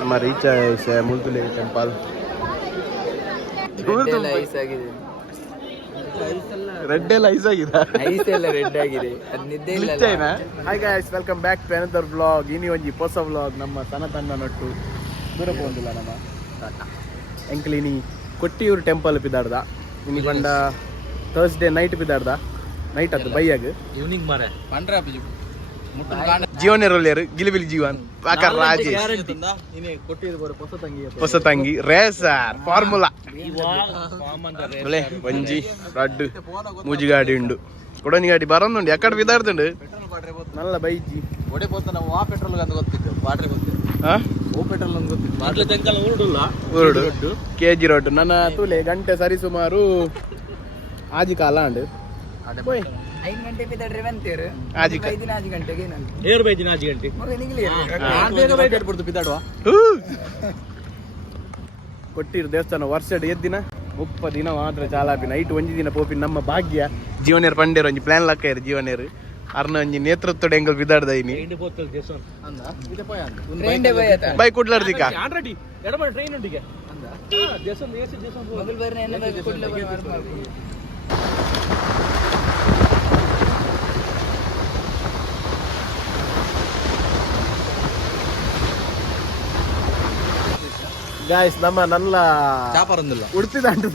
ನಮ್ಮ ರೀಚ್ ಮುಲ್ತುಲೆ ಟೆಂಪಲ್ ರೆಡ್ ಎಲ್ಲ ಐಸ್ ಆಗಿದೆ. Hi guys, welcome back to another vlog. ಇನಿ ಒಂಜಿ ಹೊಸ ವ್ಲಾಗ್ ನಮ್ಮ ಸನತನ್ನ ನಟ್ಟು ದೂರ ಪೋಂದಿಲ್ಲ ನಮ್ಮ ಎಂಕ್ಲಿನಿ ಕೊಟ್ಟಿಯೂರು ಟೆಂಪಲ್ ಪಿದಾಡ್ದ ಇನಿ ಬಂಡ ಥರ್ಸ್ಡೇ ನೈಟ್ ಪಿದಾಡ್ದ ನೈಟ್ ಅದು ಬೈಯಾಗ ಈವ್ನಿಂಗ್ ಮಾರೆ ಜೀವನ ರೋಲಿಯರು ಗಿಲಿಬಿಲಿ ಜೀವನ್ ಪಾಕರ್ ರಾಜೇಶ್ ಹೊಸ ತಂಗಿ ರೇಸರ್ ಫಾರ್ಮುಲಾ ಒಂಜಿ ರಡ್ಡು ಮೂಜಿ ಗಾಡಿ ಉಂಡು ಕೊಡನಿ ಗಾಡಿ ಬರೋದುಂಡು ಎಕ್ಕಡ ಬಿದ್ದಾಡ್ತುಂಡು ನಲ್ಲ ಬೈಜಿ ಒಡೆ ಪೋತ ನಾವು ಆ ಪೆಟ್ರೋಲ್ ಅಂತ ಗೊತ್ತಿತ್ತು ಬಾಟ್ರಿ ಗೊತ್ತಿತ್ತು ಓ ಪೆಟ್ರೋಲ್ ಅಂತ ಗೊತ್ತಿತ್ತು ಬಾಟ್ಲಿ ತೆಂಕಲ್ ಊರುಡು ಕೆಜಿ ರೋಡ್ ನನ್ನ ತೂಲೆ ಗಂಟೆ ಸರಿ ಸುಮಾರು ಆಜಿ ಕಾಲ ಅಂಡು 5 ಗಂಟೆ ಬಿದ್ದಾಡ್ರೆ ಬಂತೇರು ಆಜಿ 5 ಗಂಟೆಗೆ ಏರು ಬೈದಿನ 5 ಗಂಟೆ ಬೇಗ ಬೇಗ ಬಿಡ್ತು ಬಿದ್ದಾಡುವ ಕೊಟ್ಟಿರು ದೇವಸ್ಥಾನ ವರ್ಷಡ್ ಎದ್ದಿನ 30 ದಿನ ಮಾತ್ರ ಚಾಲಾಪಿ ನೈಟ್ ಒಂಜಿ ದಿನ ಪೋಪಿ ನಮ್ಮ ಭಾಗ್ಯ ಜೀವನೇರು ಪಂಡೇರು ಒಂಜಿ ಪ್ಲಾನ್ ಲಕ್ಕ ಇರು ಜೀವನೇರು ಅರ್ನ ಒಂಜಿ ನೇತೃತ್ವದ ಎಂಗಲ್ ಬಿದ್ದಾಡ್ದ ಇನಿ ಬೈ ಕುಡ್ಲಾರ್ದಿಕ್ಕ ಟ್ರೈನ್ ಉಂಟಿಗೆ ಗಾಯ್ಸ್ ನಮ್ಮ ನಲ್ಲ ಚಾಪರಂದಿಲ್ಲ ಉಡ್ತಿದಾಂಟು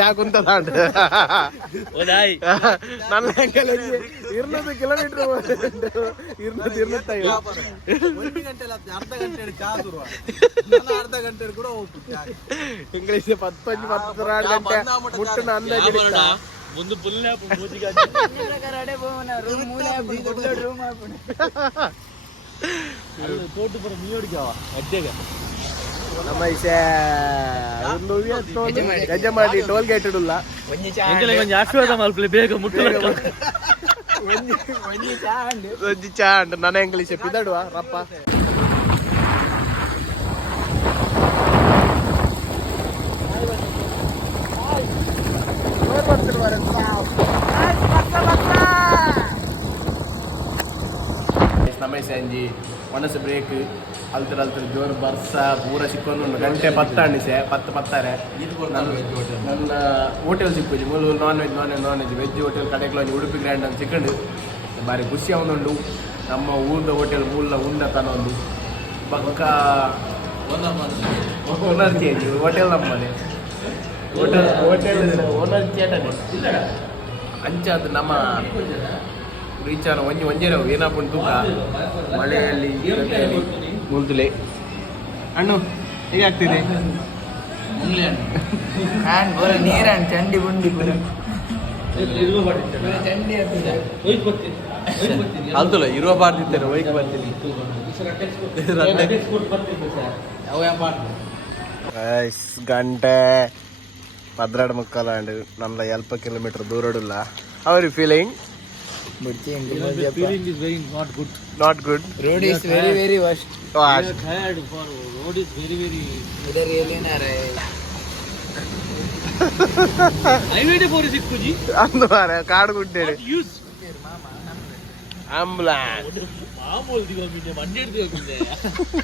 ಚಾ ಕುಂತದಾಂಟು ನನ್ನ ಅಂಕಲ್ ಇರ್ನೂರು ಕಿಲೋಮೀಟರ್ ಅರ್ಧ ಗಂಟೆ ಕೂಡ ಇಂಗ್ಲೀಷ್ 10 ಗಂಟೆ ಮುಟ್ಟಿನ ಅಂದಾಜು ಒಂದು ತೋಟು ಬರ ನೀಡಿಕಾವ ಅಡ್ಡೆಗ ನಮ್ಮ ಗಜಮಾಡಿ ಟೋಲ್ ಗೇಟ್ ಇಡಲ್ಲ ಆಶೀರ್ವಾದ ಮಲ್ಪಲೆ ಬೇಗ ಮುಟ್ಟಲ ಒಂಜಿ ಚಾ ಅಂಡ್ ನನ್ನ ಇಂಗ್ಲೀಷ್ ಪಿದಾಡುವ ರಪ್ಪ ನಮಗೆ ಸಂಜಿ ಮನಸ್ಸು ಬ್ರೇಕ್ ಅಲ್ತರ ಜೋರು ಬರ್ಸ ಪೂರ ಸಿಕ್ಕೊಂಡು ಗಂಟೆ 10 ಅಂಡಿಸೆ 10 ನನ್ನ ಹೋಟೆಲ್ ಸಿಕ್ಕೋಜಿ ಮೂಲ ನಾನ್ ವೆಜ್ ವೆಜ್ ಹೋಟೆಲ್ ಕಡೆಗೆ ಉಡುಪಿ ಗ್ರ್ಯಾಂಡ್ ಅಂತ ಸಿಕ್ಕೊಂಡು ಬಾರಿ ಖುಷಿ ಅವನೊಂದು ನಮ್ಮ ಊರದ ಹೋಟೆಲ್ ಮೂಲ ಉನ್ನತನ ಒಂದು ಪಕ್ಕ ಓನರ್ ಚೇಂಜ್ ಹೋಟೆಲ್ ನಮ್ಮನೆ ಹೋಟೆಲ್ ಓನರ್ ಚೇಟನೆ ಅಂಚಾದ ನಮ್ಮ ರೀಚಾನ ಒಂಜೇರವು ಏನಪ್ಪ ತೂಕ ಮಳೆಯಲ್ಲಿ ಮುಲ್ತುಲೆ ಹಣ್ಣು ಹೇಗೆ ಆಗ್ತಿದೆ ನೀರಣ್ಣ ಚಂಡಿ ಬುಂಡಿ ಪುರ ಚಂಡಿ ಅಲ್ತಲ್ಲ ಇರುವ ಬಾರ್ದಿದ್ದಾರೆ ವೈಕ್ ಬರ್ತೀನಿ ಗಂಟೆ 12 ನನ್ನ 40 ಕಿಲೋಮೀಟರ್ ದೂರಡಿಲ್ಲ ಅವ್ರಿ feeling feeling is very not good road is very worst we are tired for road is very idhar really na rahe highway for sikkuji andware kaadu guddere use ambulance ಮಾಮೂಲು ದಿಗ ಮಿನೆ ಮಂಡೇಡ್ ದಿಗನೆ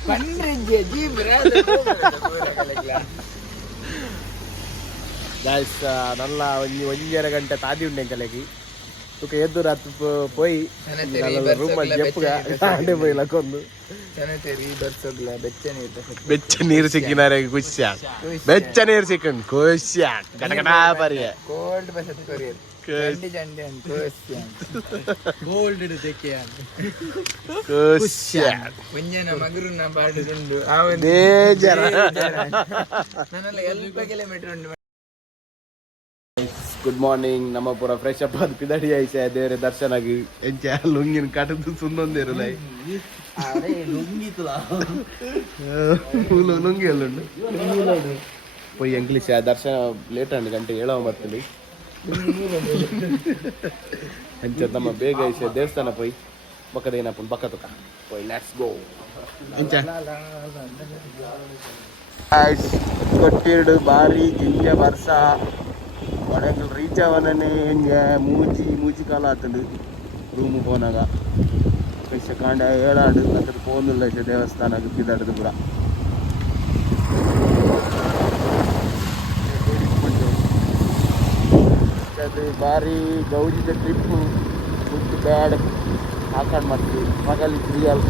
ಪಂಡ್ರೆ ಜಿ ಬ್ರಾದ ಗೈಸ್ ನಲ್ಲ ಒಂಜರ ಗಂಟೆ ತಾದಿ ಉಂಡೆ ಕಲೆಗಿ ತುಕ ಎದ್ದು ರಾತ್ರಿ ಪೋಯಿ ರೂಮಲ್ಲಿ ಜಪ್ಪುಗ ಆಂಡೆ ಪೋಯಿ ಲಕ್ಕೊಂದು ಬೆಚ್ಚ ನೀರು ಸಿಕ್ಕಿನಾರೆ ಖುಷಿ ಬೆಚ್ಚ ನೀರು ಸಿಕ್ಕಂಡು ಖುಷಿ ಗಟಗಟ ಪರಿಯ ಕೋಲ್ಡ್ ಬಸತ್ ಕೊರಿಯರ್ ಚಂಡಿ ಚಂಡಿ ಅಂತ ಗೋಲ್ಡ್ ತೆಕ್ಕೆ ಖುಷಿ ಒಂಜನ ಮಗರುನ ಬಾಡುಂಡು ಬೇಜಾರ ನನ್ನೆಲ್ಲ ಎಲ್ಪ ಕಿಲೋಮೀಟರ್ ಉಂಟು. ಗುಡ್ ಮಾರ್ನಿಂಗ್ ನಮ್ಮ ಪೂರ ಫ್ರೆಶ್ ಅಪ್ ಆದ ಪಿದಡಿ ಆಯ್ಸೆ ದೇವರ ದರ್ಶನ ಆಗಿ ಎಂಚ ಲುಂಗಿನ ಕಟದು ಸುನ್ನೊಂದಿರಲ್ಲ ಲುಂಗಿ ಅಲ್ಲುಂಡು ಪೋಯಿ ಇಂಗ್ಲೀಷ್ ದರ್ಶನ ಲೇಟ್ ಅಂಡ್ ಗಂಟೆ 7 ಎಂಚ ನಮ್ಮ ಬೇಗ ಐಸೆ ದೇವಸ್ಥಾನ ಪೋಯಿ ಬಕ್ಕದ ಏನಪ್ಪ ಬಕ್ಕ ತುಕ ಪೋಯಿ ಲೆಟ್ಸ್ ಗೋ ಎಂಚ ಕೊಟ್ಟಿರ್ಡು ಬಾರಿ ಜಿಂಜ ಬರ್ಸ ಒಡಗಲ್ ರೀಚ್ ಅವನೇ ಮೂಜಿ ಕಾಲ ಆತಂಡು ರೂಮು ಪೋನಾಗ ಕಾಂಡ ಏಳಾಡು ಅದ್ರ ಪೋಂದುಲ್ಲ ದೇವಸ್ಥಾನ ಕಿದಾಡದು ಕೂಡ ಅದು ಭಾರಿ ಗೌಜಿದ ಟ್ರಿಪ್ಪು ಫುಡ್ ಬ್ಯಾಡ್ ಹಾಕೊಂಡು ಮಾಡ್ತೀವಿ ಮಗಲಿ ರಿಯಲ್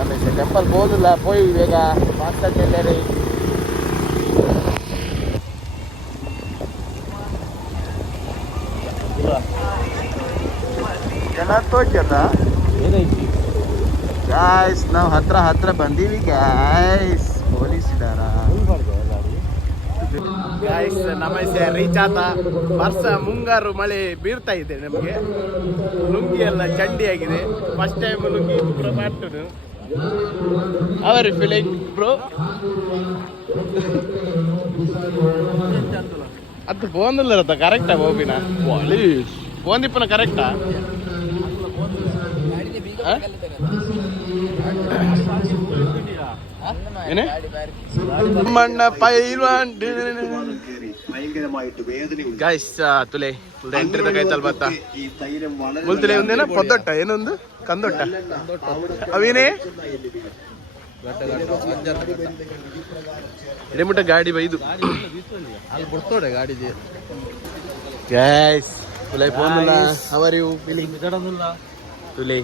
ನಮಗೆ ಟೆಂಪಲ್ ಹೋದಿಲ್ಲ ಪೋಯಿ ಬೇಗ ಫಾಸ್ಟಾಗಿ ಎಲ್ಲರೇ ಚೆನ್ನಾಗಿ ತೋಚದ ಏನೈತಿ ಗಾಯ್ಸ್ ನಾವು ಹತ್ರ ಬಂದೀವಿ ಗಾಯ್ಸ್ ಪೊಲೀಸ್ ಇದ್ದಾರ ಗಾಯ್ಸ್ ನಮಸ್ತೆ ರೀಚ್ ಆತ ವರ್ಷ ಮುಂಗಾರು ಮಳೆ ಬೀರ್ತಾ ಇದೆ ನಮಗೆ ಲುಂಗಿ ಎಲ್ಲ ಚಂಡಿ ಆಗಿದೆ ಫಸ್ಟ್ ಟೈಮ್ ಲುಂಗಿ ಕೂಡ ಮಾಡ್ತೇನೆ ಅವರ್ ಫೀಲಿಂಗ್ ಬ್ರೋ ಅದು ಬೋಂದಿಲ್ಲ ಕರೆಕ್ಟಾ ಬೋಬಿನ ಬೋಂದಿಪ್ಪನ ಕರೆಕ್ಟಾ ಏನೇ ಮಣ್ಣ ಪೈಲ್ವಾನ್ ಗೈಸ್ ತುಲೆ ಎಂಟ್ರಿ ಕೈತಲ್ ಬತ್ತ ಮುಲ್ತುಲೆ ಒಂದೇನ ಪೊದ್ದೊಟ್ಟ ಏನೊಂದು ಕಂದೊಟ್ಟ ಅವೇನೇ ಇಡೀ ಗಾಡಿ ಬೈದು ಬಿಡ್ತೋಡೆ ಗಾಡಿ ಗೈಸ್ ತುಲೆ ಪೋಂದಿಲ್ಲ ಅವರ್ ಯು ಫೀಲಿಂಗ್ ತುಲೆ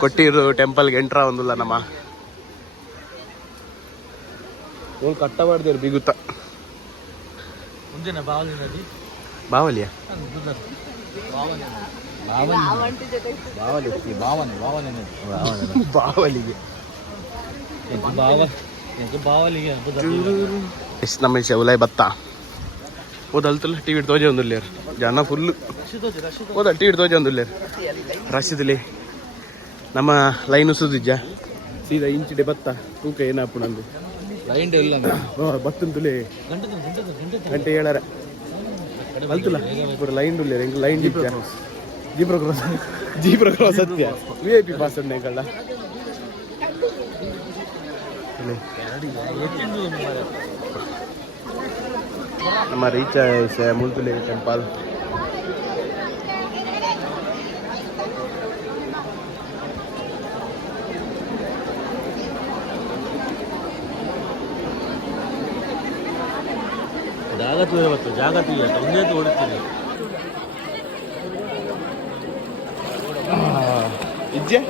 ಕೊಟ್ಟಿರು ಟೆಂಪಲ್ಗೆ ಎಂಟ್ರ ಒಂದಿಲ್ಲ ನಮ್ಮ ಓಲ್ ಕಟ್ಟಬಾರ್ದು ಬಿಗುತ್ತ ಮುಂದಿನ ಬಾವಲಿ ನದಿ ಬಾವಲಿಯ ಬಾವಲಿಗೆ ಬಾವಲಿಗೆ ಎಷ್ಟು ನಮ್ಮ ಶೌಲಾಯ್ ಬತ್ತ ಓದಲ್ತಲ್ಲ ಟಿ ವಿ ತೋಜೆ ಒಂದಿಲ್ಲ ಜನ ಫುಲ್ಲು ಓದ ಟಿ ವಿ ತೋಜೆ ಒಂದಿಲ್ಲ ರಶಿದಲ್ಲಿ ನಮ್ಮ ಲೈನ್ ಉಸುದಿಜ್ಜ ಸೀದಾ ಇಂಚಿಡೆ ಬತ್ತ ತೂಕ ಏನಪ್ಪು ನಂದು ಲೈನ್ ಇಲ್ಲ ಬತ್ತನ್ ತುಲೆ ಗಂಟೆ ಏಳರ ಬಲ್ತಲ್ಲ ಪೂರ ಲೈನ್ ತುಲೆ ಲೈನ್ ಜೀಪ್ರ ಕ್ರಾಸ್ ಸತ್ಯ VIP ಪಾಸ್ ಕಳ್ಳ ನಮ್ಮ ರೀಚ್ ಮುಲ್ತುಲೆ ಟೆಂಪಲ್ ಜಾಗತ್ತು ಒಂದೇ ಓಡುತ್ತೀನಿ ಇಜ್ಜೆ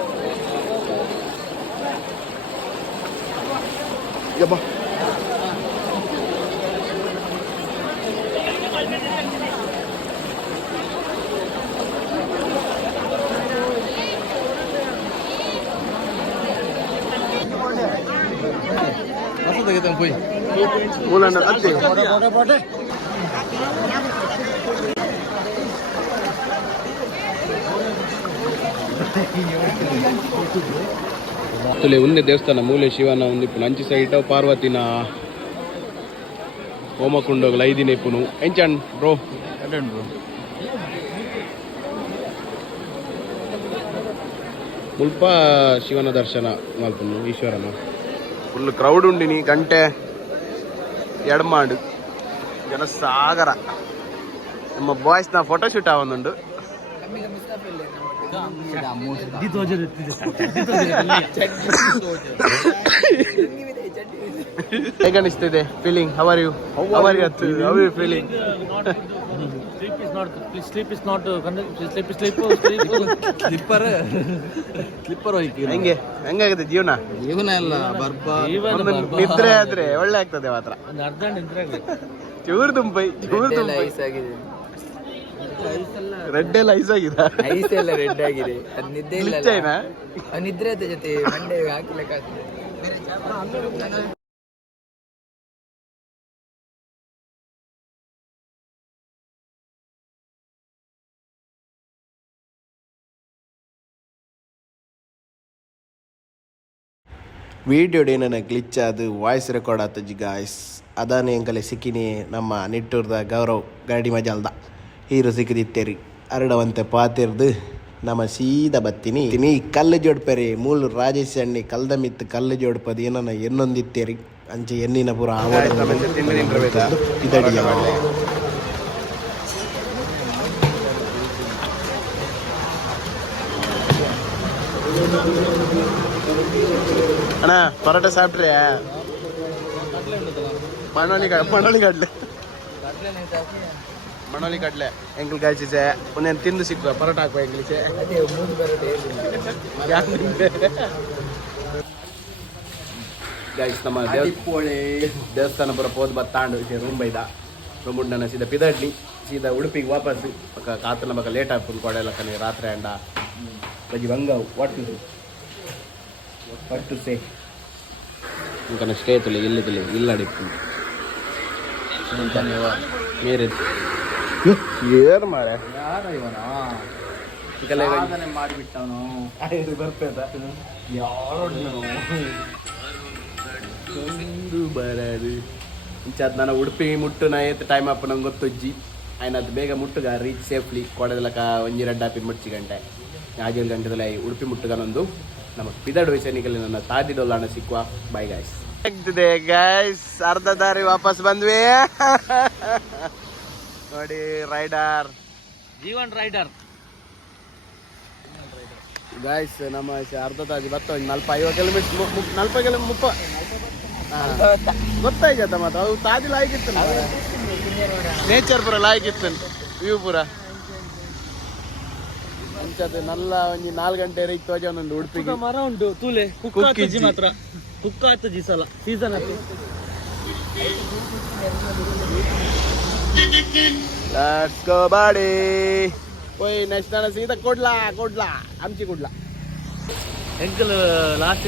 ಯಬ್ಬ പോയി ಮೂಲಣ್ಣ ಅತ್ತೆ ತುಲೆ ಉನ್ನೆ ದೇವಸ್ಥಾನ ಮೂಲೆ ಶಿವನ ಒಂದಿಪ್ಪು ಅಂಚಿ ಸೈಟ್ ಪಾರ್ವತಿನ ಹೋಮಕುಂಡೋಗಲ 5 ದಿನ ಇಪ್ಪುನು ಎಂಚಣ್ ಬ್ರೋ ಬ್ರೋ ಮುಲ್ಪ ಶಿವನ ದರ್ಶನ ಮಲ್ಪುನು ಈಶ್ವರನ ಫುಲ್ ಕ್ರೌಡ್ ಉಂಡಿನಿ ಗಂಟೆ ಎಡಮಾಡು ಜನಸಾಗರ ನಮ್ಮ ಬಾಯ್ಸ್ನ ಫೋಟೋಶೂಟ್ ಆವೊಂದುಂಡು ಹೇಗೆ ಅನಿಸ್ತಿದೆ feeling how are you feeling ಹೆಂಗೆ ಹೆಂಗಾಗಿದೆ ಜೀವನ ಎಲ್ಲ ನಿದ್ರೆ ಆದ್ರೆ ಒಳ್ಳೆ ಆಗ್ತದೆ ಮಾತ್ರ ಚೂರು ತುಂಬೈ ರೆಡ್ ಎಲ್ಲ ಐಸ್ ಆಗಿದೆ ಐಸ್ ಎಲ್ಲ ರೆಡ್ ಆಗಿದೆ ಅದು ನಿದ್ದೆ ಇಲ್ಲ ನಿದ್ರೆ ಜೊತೆ ಮಂಡೆ ಹಾಕಿಲಕ್ಕಾಗ್ತದೆ ವೀಡಿಯೋಡ್ ಏನೇನ ಗ್ಲಿಚ್ ಅದು ವಾಯ್ಸ್ ರೆಕಾರ್ಡ್ ಆತಜ್ಜಿ ಗಾಯ್ಸ್ ಅದಾನೆ ಎಂಕಲೆ ಸಿಕ್ಕಿನಿ ನಮ್ಮ ನಿಟ್ಟೂರ್ದ ಗೌರವ್ ಗಾಡಿ ಮಜಾಲ್ದ ಹೀರೋ ಸಿಕ್ಕಿದಿತ್ತೇರಿ ಅರಡವಂತೆ ಪಾತಿರ್ದು ನಮ್ಮ ಸೀದಾ ಬತ್ತೀನಿ ಈ ಕಲ್ಲು ಜೋಡ್ಪೆರಿ ಮೂಲು ರಾಜೇಶ್ ಅಣ್ಣಿ ಕಲ್ದ ಮಿತ್ತು ಕಲ್ಲು ಜೋಡ್ಪದು ಏನನ್ನ ಎನ್ನೊಂದಿತ್ತೇರಿ ಅಂಚೆ ಎಣ್ಣಿನ ಪೂರ ಇದಡಿಯ ಅಣ್ಣ ಪರೋಟ ಸಾಪ್ಟ್ರಿಯಾ ಮಣೋಲಿ ಕಡ್ಲೆ ಮಣೋಲಿ ಕಡ್ಲೆ ಎಂಗ್ಳು ಕಾಯ್ಚಿಸೆ ಒಂದೇನು ತಿಂದು ಸಿಕ್ಕ ಪರೋಟ ಹಾಕುವ ಎಂಗ್ಲಿಚೆ ಗೈಸ್ ನಮ್ಮ ದೇವಸ್ಥಾನ ಪುರ ಪೋದ್ ಬತ್ತಾಂಡು ರೂಮ್ ಬೈದ ರೂಮ್ ಉಂಡನ ಸೀದಾ ಪಿದಡ್ಲಿ ಸೀದಾ ಉಡುಪಿಗೆ ವಾಪಸ್ ಪಕ್ಕ ಕಾತನ ಬಕ್ಕ ಲೇಟ್ ಆಗ್ತದೆ ಕೊಡೆಲ್ಲ ಕಲಿ ರಾತ್ರಿ ಅಂಡ ಬಜ್ಜಿ ಬಂಗವು ವಾಟ್ ಟು ಸೇ ఇంకా స్టే ತುಲೆ ಇಲ್ಲಿ ತುಲೆ ಇಲ್ಲ ಅಡಿಪ್ಪು ಮೇರೆ ಏರ್ ಮಾರೆ ಯಾರ ಇವನ ಸಾಧನೆ ಮಾಡಿಬಿಟ್ಟವನು ಬರ್ತದ ಬರದು ಇಂಚಾದ ನಾನು ಉಡುಪಿ ಮುಟ್ಟು ನಾ ಏತ್ ಟೈಮ್ ಅಪ್ಪ ನಂಗೆ ಗೊತ್ತೊಜ್ಜಿ ಆಯ್ನ ಅದು ಬೇಗ ಮುಟ್ಟುಗ ರೀಚ್ ಸೇಫ್ಲಿ ಕೊಡದಲಕ ಒಂಜಿ ರೆಡ್ ಹಾಪಿ ಮುಡ್ಚಿ ಗಂಟೆ 7 ಗಂಟೆದಲ್ಲಿ ಉಡುಪಿ ಮುಟ್ಟುಗನೊಂದು ನಮ್ಮ ಪಿದಡು ವಯಸ್ಸನಿಕಲ್ಲಿ ನನ್ನ ತಾದಿಡೋಲ್ಲ ಸಿಕ್ಕುವ ಬೈ ಗಾಯ್ಸ್ ಆಗ್ತಿದೆ ಗೈಸ್ ಅರ್ಧ ದಾರಿ ವಾಪಸ್ ಬಂದ್ವಿ ನೋಡಿ ರೈಡರ್ ಜೀವನ್ ರೈಡರ್ ಗಾಯ್ಸ್ ನಮ್ಮ ಅರ್ಧ ದಾರಿ ಬತ್ತ 40 ಕಿಲೋಮೀಟರ್ 40 ಗೊತ್ತಾಯ್ತ ಮತ್ತೆ ಅವು ತಾದಿ ಲಾಯ್ಕಿತ್ತು ನೇಚರ್ ಪುರ ಲಾಯ್ಕಿತ್ತು ವ್ಯೂ ಪುರ ಅಂಚದೆ ನಲ್ಲ ಒಂಜಿ 4 ಗಂಟೆ ರೀತಿ ತೋಜ ಒಂದೊಂದು ಉಡುಪಿಗೆ ಮರ ಉಂಟು ತೂಲೆ ಕುಕ್ಕಿ ಮಾತ್ರ ಕುಕ್ಕ ಆಯ್ತು ಸಲ ಸೀಸನ್ ಆಯ್ತು ಲೆಟ್ಸ್ ಗೋ ಬಾಡಿ ಓಯ್ ನೆಕ್ಸ್ಟ್ ನಾನು ಸೀದಾ ಕೊಡ್ಲಾ ಹಂಚಿ ಕೊಡ್ಲಾ ಎಂಕಲ್ ಲಾಸ್ಟ್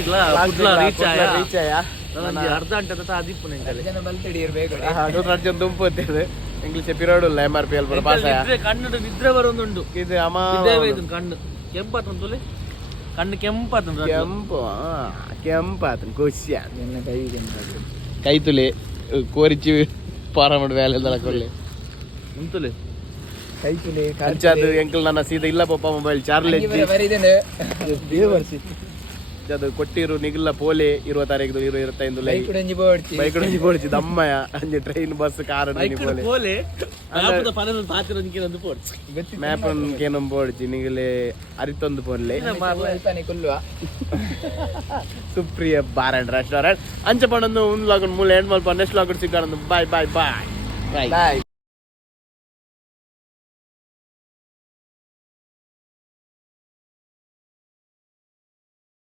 ರೀಚ್ ಆಯಾ ಅರ್ಧ ಗಂಟೆ ಆದಿಪ್ಪು ಎಂಕಲ್ ಜನ ಬಲ್ತಡಿ ಇರ್ಬೇಕು ರಾಜ್ಯ ದುಂಪು ಹೊತ್ತಿದೆ ಇಂಗ್ಲಿಷ್ ಪಿರಿಯಡ್ ಇಲ್ಲ MRPL ಪುರ ಪಾಸ್ ಕಣ್ಣು ನಿದ್ರೆ ಬರೋದುಂಟು ಇದು ಅಮ್ಮ ಕಣ್ಣು ಕೆಂಪಾತಂತುಲೆ ಕಣ್ಣು ಕೆಂಪಾತಂತ ಕೆಂಪಾತ ಖುಷಿ ನಿನ್ನ ಕೈ ತುಲೆ ಕೋರಿಚಿ ಪಾರ ಮಾಡಿ ವ್ಯಾಲೆ ಕೊಡ್ಲಿ ಉಂತುಲೆ ಕೈ ತುಲೆ ಅಂಚಾದು ಎಂಕಲ್ ನನ್ನ ಸೀದಾ ಇಲ್ಲ ಪಪ್ಪ ಮೊಬೈಲ್ ಚಾರ್ಲಿ ಬರಿದೇನೆ ಅದು ಕೊಟ್ಟಿರು ನಿಗಲ್ಲ ಪೋಲೆ 20 ತಾರೀಕು 25 ಬೈಕ್ ಉಡಂಜಿ ಬೋಡ್ಚಿ ಬೈಕ್ ಬೋಡ್ಚಿ ದಮ್ಮಯ ಅಂಜೆ ಟ್ರೈನ್ ಬಸ್ ಕಾರ್ ಪೋಲೆ ಮ್ಯಾಪ್ ಕೇನೊಂದು ಬೋಡ್ಚಿ ನಿಗಲೆ ಅರಿತೊಂದು ಪೋನ್ಲೆ ಕುಲ್ವಾ ಸುಪ್ರಿಯ ಬಾರ್ ಅಂಡ್ ರೆಸ್ಟೋರೆಂಟ್ ಅಂಚೆ ಪಣ್ಣೊಂದು ಒಂದು ಲಾಗೊಂಡು ಮೂಲೆ ಎಂಡ್ ಮಲ್ಪ ನೆಕ್ಸ್ಟ್ ಲಾಗೊಂಡು ಸಿಕ್ಕಾಡೊಂದು ಬಾಯ್ ಬಾಯ್ ಬಾಯ್ ಬಾಯ್